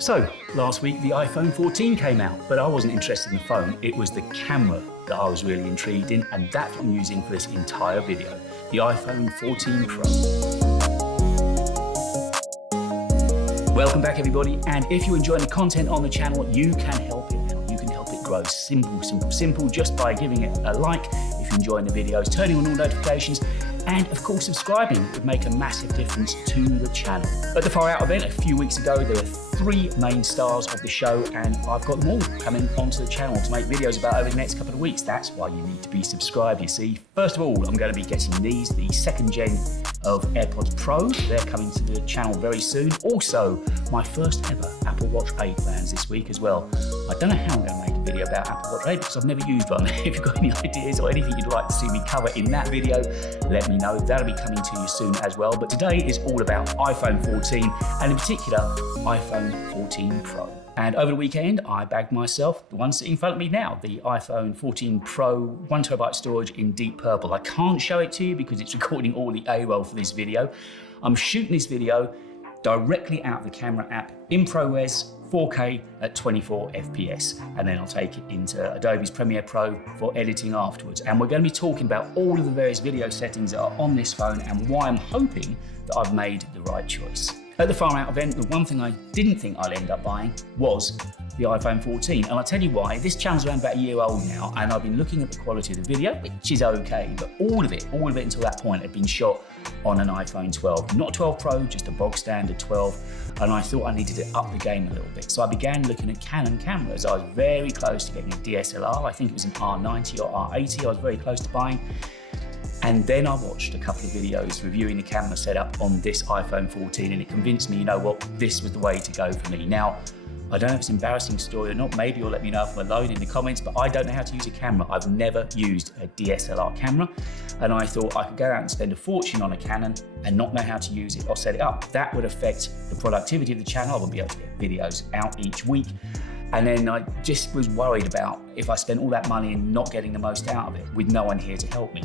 So, last week the iPhone 14 came out, but I wasn't interested in the phone, it was the camera that I was really intrigued in, and that's what I'm using for this entire video, the iPhone 14 Pro. Welcome back everybody, and if you're enjoying the content on the channel, you can help it out. You can help it grow. Simple, just by giving it a like if you're enjoying the videos, turning on all notifications, and of course subscribing would make a massive difference to the channel. At the Far Out event a few weeks ago, there were 3 main stars of the show, and I've got them all coming onto the channel to make videos about over the next couple of weeks. That's why you need to be subscribed, you see. First of all, I'm going to be getting these, the 2nd gen of AirPods Pro. They're coming to the channel very soon. Also, my first ever Apple Watch 8 plans this week as well. I don't know how I'm going to make a video about Apple Watch 8 because I've never used one. If you've got any ideas or anything you'd like to see me cover in that video, let me know. That'll be coming to you soon as well. But today is all about iPhone 14 and in particular, iPhone 14 Pro. And over the weekend, I bagged myself the one sitting in front of me now, the iPhone 14 Pro 1TB storage in deep purple. I can't show it to you because it's recording all the A-roll for this video. I'm shooting this video directly out of the camera app in ProRes 4K at 24 FPS, and then I'll take it into Adobe's Premiere Pro for editing afterwards. And we're going to be talking about all of the various video settings that are on this phone and why I'm hoping that I've made the right choice. At the Far Out event, the one thing I didn't think I'd end up buying was the iPhone 14. And I'll tell you why. This channel's around about a year old now, and I've been looking at the quality of the video, which is okay, but all of it until that point had been shot on an iPhone 12. Not 12 Pro, just a bog standard 12. And I thought I needed to up the game a little bit. So I began looking at Canon cameras. I was very close to getting a DSLR. I think it was an R90 or R80 I was very close to buying. And then I watched a couple of videos reviewing the camera setup on this iPhone 14, and it convinced me, you know what, this was the way to go for me. Now, I don't know if it's an embarrassing story or not, maybe you'll let me know if I'm alone in the comments, but I don't know how to use a camera. I've never used a DSLR camera, and I thought I could go out and spend a fortune on a Canon and not know how to use it or set it up. That would affect the productivity of the channel. I wouldn't be able to get videos out each week. And then I just was worried about if I spent all that money and not getting the most out of it with no one here to help me.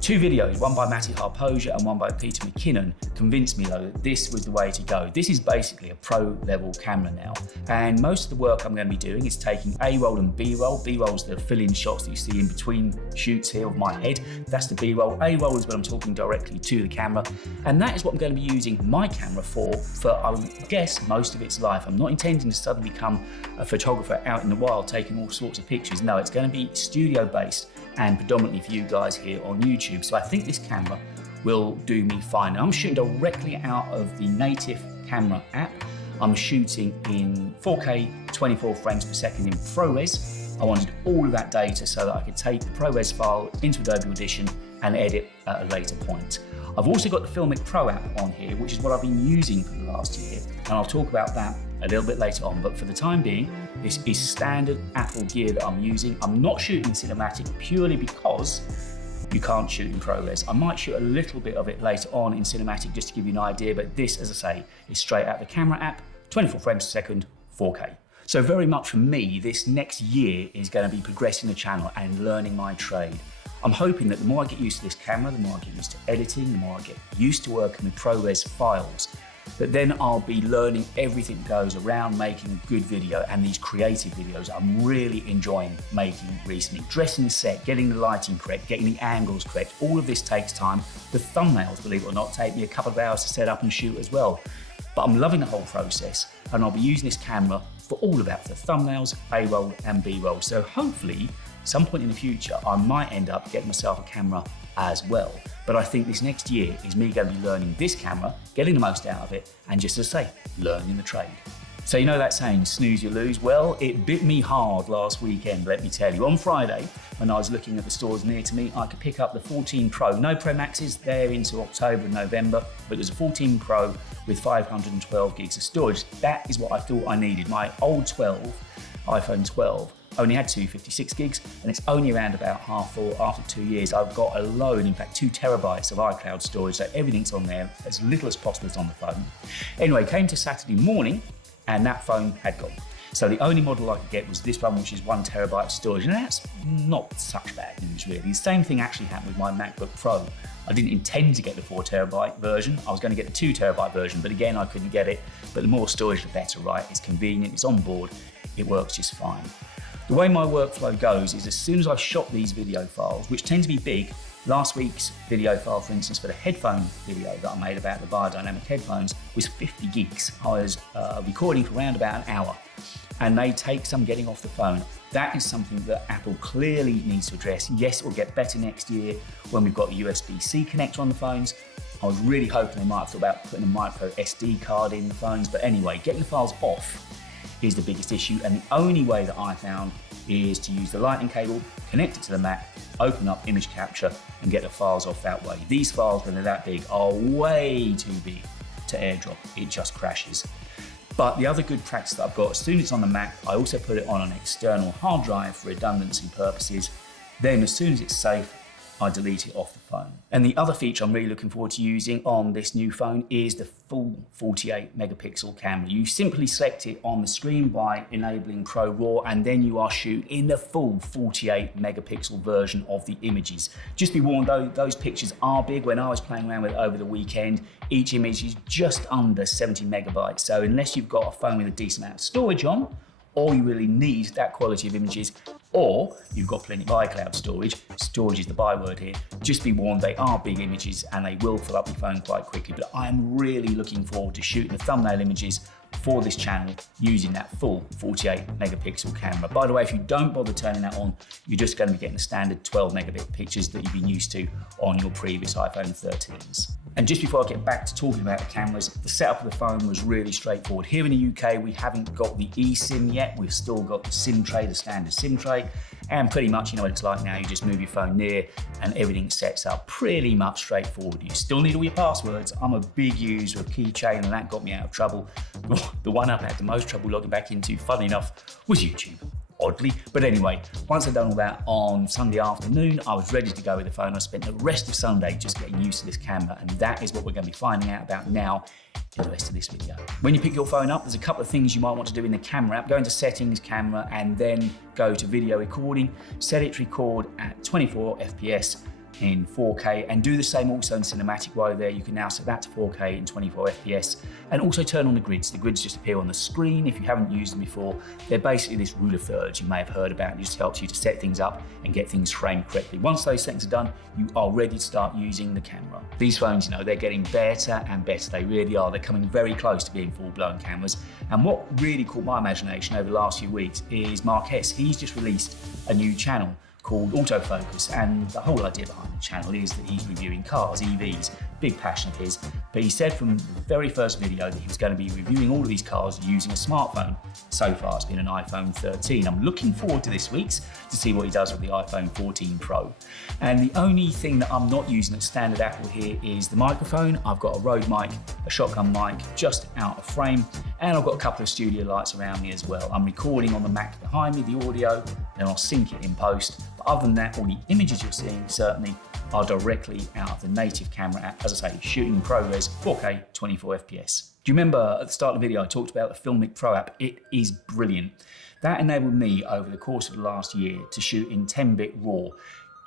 2 videos, one by Matty Harposia and one by Peter McKinnon, convinced me though that this was the way to go. This is basically a pro level camera now. And most of the work I'm going to be doing is taking A-roll and B-roll. B-roll's the fill-in shots that you see in between shoots here of my head. That's the B-roll. A-roll is when I'm talking directly to the camera. And that is what I'm going to be using my camera for I would guess, most of its life. I'm not intending to suddenly become a photographer out in the wild taking all sorts of pictures. No, it's going to be studio based and predominantly for you guys here on YouTube. So I think this camera will do me fine. I'm shooting directly out of the native camera app. I'm shooting in 4K 24 frames per second in ProRes. I wanted all of that data so that I could take the ProRes file into Adobe Audition and edit at a later point. I've also got the FilmicPro app on here, which is what I've been using for the last year, and I'll talk about that a little bit later on, but for the time being, this is standard Apple gear that I'm using. I'm not shooting cinematic purely because you can't shoot in ProRes. I might shoot a little bit of it later on in cinematic just to give you an idea, but this, as I say, is straight out the camera app, 24 frames per second, 4K. So very much for me, this next year is going to be progressing the channel and learning my trade. I'm hoping that the more I get used to this camera, the more I get used to editing, the more I get used to working with ProRes files, that then I'll be learning everything that goes around making a good video, and these creative videos I'm really enjoying making recently. Dressing the set, getting the lighting correct, getting the angles correct, all of this takes time. The thumbnails, believe it or not, take me a couple of hours to set up and shoot as well. But I'm loving the whole process, and I'll be using this camera for all of that, for thumbnails, A-roll and B-roll. So hopefully, some point in the future, I might end up getting myself a camera as well. But I think this next year is me going to be learning this camera, getting the most out of it, and just as I say, learning the trade. So you know that saying, snooze you lose? Well, it bit me hard last weekend, let me tell you. On Friday, when I was looking at the stores near to me, I could pick up the 14 Pro. No Pro Maxes, they're into October and November, but there's a 14 Pro with 512 gigs of storage. That is what I thought I needed. My old 12, iPhone 12, only had 256 gigs, and it's only around about half full. After 2 years, I've got a load, in fact 2 terabytes of iCloud storage, so everything's on there, as little as possible is on the phone. Anyway, came to Saturday morning, and that phone had gone. So the only model I could get was this one, which is 1 terabyte of storage, and that's not such bad news really. The same thing actually happened with my MacBook Pro. I didn't intend to get the 4 terabyte version. I was going to get the 2 terabyte version, but again, I couldn't get it. But the more storage, the better, right? It's convenient, it's on board, it works just fine. The way my workflow goes is as soon as I've shot these video files, which tend to be big. Last week's video file, for instance, for the headphone video that I made about the biodynamic headphones was 50 gigs. I was recording for around about an hour, and they take some getting off the phone. That is something that Apple clearly needs to address. Yes, it will get better next year when we've got the USB-C connector on the phones. I was really hoping they might have thought about putting a micro SD card in the phones, but anyway, getting the files off is the biggest issue, and the only way that I found is to use the lightning cable, connect it to the Mac, open up image capture, and get the files off that way. These files, when they're that big, are way too big to AirDrop. It just crashes. But the other good practice that I've got, as soon as it's on the Mac, I also put it on an external hard drive for redundancy purposes. Then as soon as it's safe, I delete it off the phone. And the other feature I'm really looking forward to using on this new phone is the full 48 megapixel camera. You simply select it on the screen by enabling ProRes, and then you are shooting in the full 48 megapixel version of the images. Just be warned though, those pictures are big. When I was playing around with it over the weekend, each image is just under 70 megabytes. So unless you've got a phone with a decent amount of storage on, or you really need that quality of images, or you've got plenty of iCloud storage. Storage is the byword here. Just be warned, they are big images and they will fill up your phone quite quickly. But I'm really looking forward to shooting the thumbnail images for this channel using that full 48 megapixel camera. By the way, if you don't bother turning that on, you're just going to be getting the standard 12 megabit pictures that you've been used to on your previous iPhone 13s. And just before I get back to talking about the cameras, the setup of the phone was really straightforward. Here in the UK, we haven't got the eSIM yet. We've still got the SIM tray, the standard SIM tray. And pretty much, you know what it's like now, you just move your phone near and everything sets up pretty much straightforward. You still need all your passwords. I'm a big user of Keychain and that got me out of trouble. The one I've had the most trouble logging back into, funny enough, was YouTube. Oddly. But anyway, once I'd done all that on Sunday afternoon, I was ready to go with the phone. I spent the rest of Sunday just getting used to this camera, and that is what we're going to be finding out about now in the rest of this video. When you pick your phone up, there's a couple of things you might want to do in the camera app. Go into settings, camera, and then go to video recording. Set it to record at 24 FPS in 4K, and do the same also in cinematic. While there, you can now set that to 4K in 24 FPS, and also turn on the grids. The grids just appear on the screen. If you haven't used them before, they're basically this rule of thirds you may have heard about. It just helps you to set things up and get things framed correctly. Once those settings are done, you are ready to start using the camera. These phones, you know, they're getting better and better. They really are. They're coming very close to being full-blown cameras. And what really caught my imagination over the last few weeks is Marquez. He's just released a new channel called Autofocus, and the whole idea behind the channel is that he's reviewing cars, EVs, big passion of his. But he said from the very first video that he was going to be reviewing all of these cars using a smartphone. So far it's been an iPhone 13. I'm looking forward to this week's to see what he does with the iPhone 14 Pro. And the only thing that I'm not using at standard Apple here is the microphone. I've got a Rode mic, a shotgun mic just out of frame, and I've got a couple of studio lights around me as well. I'm recording on the Mac behind me, the audio, and I'll sync it in post. But other than that, all the images you're seeing certainly are directly out of the native camera app. As I say, shooting in ProRes, 4K, 24 FPS. Do you remember at the start of the video I talked about the FilmicPro app? It is brilliant. That enabled me over the course of the last year to shoot in 10-bit RAW.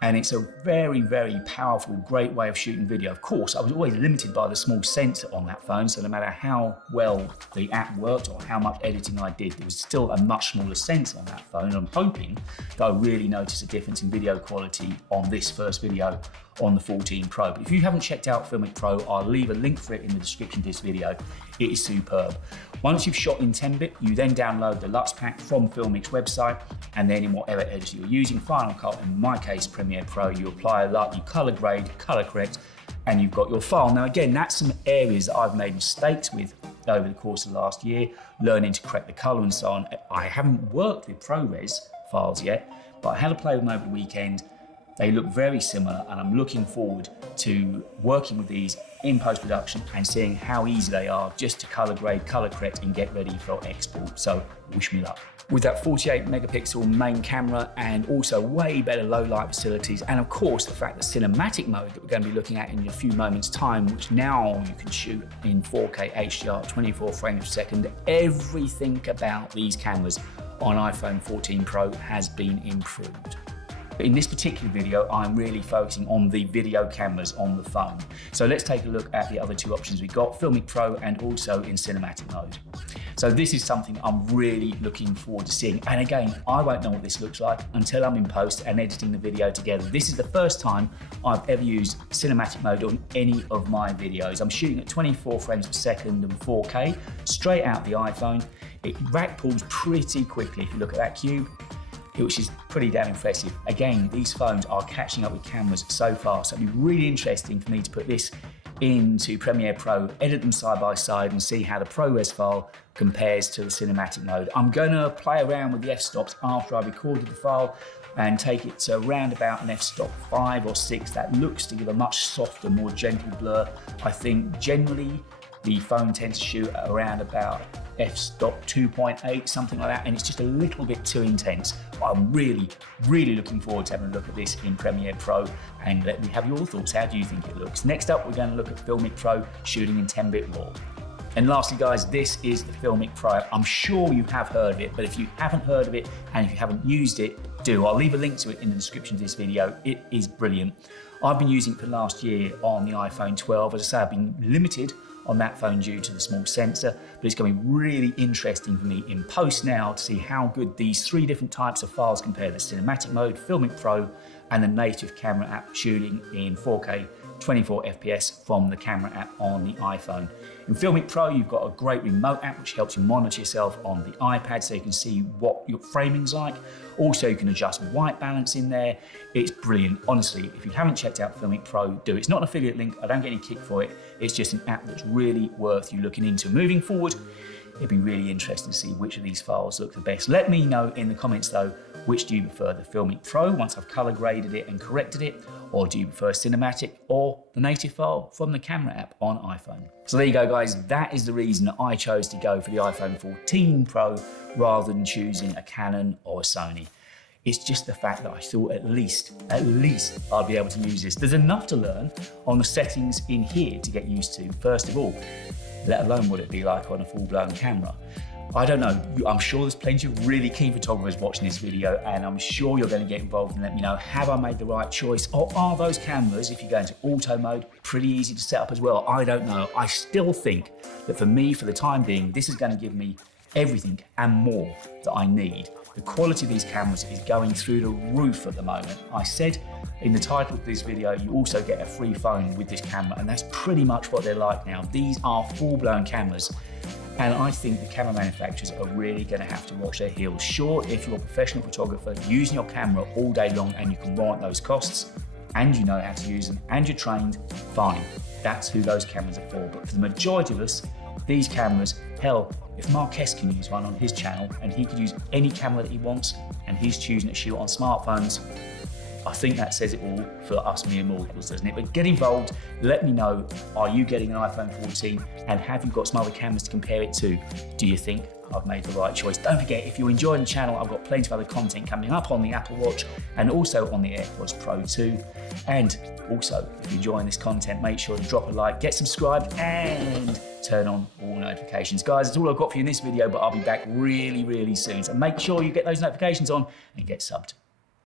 And it's a very, very powerful, great way of shooting video. Of course, I was always limited by the small sensor on that phone, so no matter how well the app worked or how much editing I did, there was still a much smaller sensor on that phone. And I'm hoping that I really notice a difference in video quality on this first video on the 14 Pro. But if you haven't checked out FilmicPro, I'll leave a link for it in the description of this video. It is superb. Once you've shot in 10-bit, you then download the Lux Pack from Filmic's website, and then in whatever editor you're using, Final Cut, in my case, Premiere Pro, you apply a LUT, you color grade, color correct, and you've got your file. Now again, that's some areas that I've made mistakes with over the course of the last year, learning to correct the color and so on. I haven't worked with ProRes files yet, but I had a play with them over the weekend, They look very similar, and I'm looking forward to working with these in post-production and seeing how easy they are just to color grade, color correct, and get ready for export. So wish me luck. With that 48 megapixel main camera and also way better low light facilities, and of course the fact that cinematic mode that we're going to be looking at in a few moments time, which now you can shoot in 4K HDR 24 frames per second, everything about these cameras on iPhone 14 Pro has been improved. In this particular video, I'm really focusing on the video cameras on the phone. So let's take a look at the other two options we've got, FilmicPro and also in cinematic mode. So this is something I'm really looking forward to seeing. And again, I won't know what this looks like until I'm in post and editing the video together. This is the first time I've ever used cinematic mode on any of my videos. I'm shooting at 24 frames per second and 4K, straight out the iPhone. It rack pulls pretty quickly if you look at that cube, which is pretty damn impressive. Again, these phones are catching up with cameras so fast. So it'd be really interesting for me to put this into Premiere Pro, edit them side by side and see how the ProRes file compares to the cinematic mode. I'm gonna play around with the f-stops after I've recorded the file and take it to around about an f-stop 5 or 6. That looks to give a much softer, more gentle blur. I think generally the phone tends to shoot at around about f-stop 2.8, something like that, and it's just a little bit too intense. But I'm really looking forward to having a look at this in Premiere Pro, and let me have your thoughts. How do you think it looks? Next up, we're going to look at FilmicPro shooting in 10-bit RAW. And lastly, guys, this is the FilmicPro. I'm sure you have heard of it, but if you haven't heard of it and if you haven't used it, do. I'll leave a link to it in the description of this video. It is brilliant. I've been using it for the last year on the iPhone 12. As I say, I've been limited on that phone due to the small sensor, but it's going to be really interesting for me in post now to see how good these three different types of files compare: the cinematic mode, FilmicPro, and the native camera app shooting in 4K 24 FPS from the camera app on the iPhone. In FilmicPro, you've got a great remote app which helps you monitor yourself on the iPad so you can see what your framing's like. Also, you can adjust white balance in there. It's brilliant. Honestly, if you haven't checked out FilmicPro, do. It's not an affiliate link. I don't get any kick for it. It's just an app that's really worth you looking into. Moving forward, it'd be really interesting to see which of these files look the best. Let me know in the comments though, which do you prefer, the FilmicPro once I've color graded it and corrected it, or do you prefer cinematic or the native file from the camera app on iPhone? So there you go, guys. That is the reason that I chose to go for the iPhone 14 Pro rather than choosing a Canon or a Sony. It's just the fact that I thought at least I'd be able to use this. There's enough to learn on the settings in here to get used to, first of all, let alone what it'd be like on a full-blown camera. I don't know, I'm sure there's plenty of really keen photographers watching this video, and I'm sure you're going to get involved and let me know, have I made the right choice? Or are those cameras, if you go into auto mode, pretty easy to set up as well? I don't know. I still think that for me, for the time being, this is going to give me everything and more that I need. The quality of these cameras is going through the roof at the moment. I said in the title of this video, you also get a free phone with this camera, and that's pretty much what they're like now. These are full-blown cameras. And I think the camera manufacturers are really going to have to watch their heels. Sure, if you're a professional photographer using your camera all day long and you can warrant those costs and you know how to use them and you're trained, fine. That's who those cameras are for. But for the majority of us, these cameras, hell, if Marques can use one on his channel and he could use any camera that he wants and he's choosing to shoot on smartphones, I think that says it all for us mere mortals, doesn't it? But get involved, let me know, are you getting an iPhone 14 and have you got some other cameras to compare it to? Do you think I've made the right choice? Don't forget, if you're enjoying the channel, I've got plenty of other content coming up on the Apple Watch and also on the AirPods Pro 2. And also, if you're enjoying this content, make sure to drop a like, get subscribed and turn on all notifications. Guys, that's all I've got for you in this video, but I'll be back really soon. So make sure you get those notifications on and get subbed.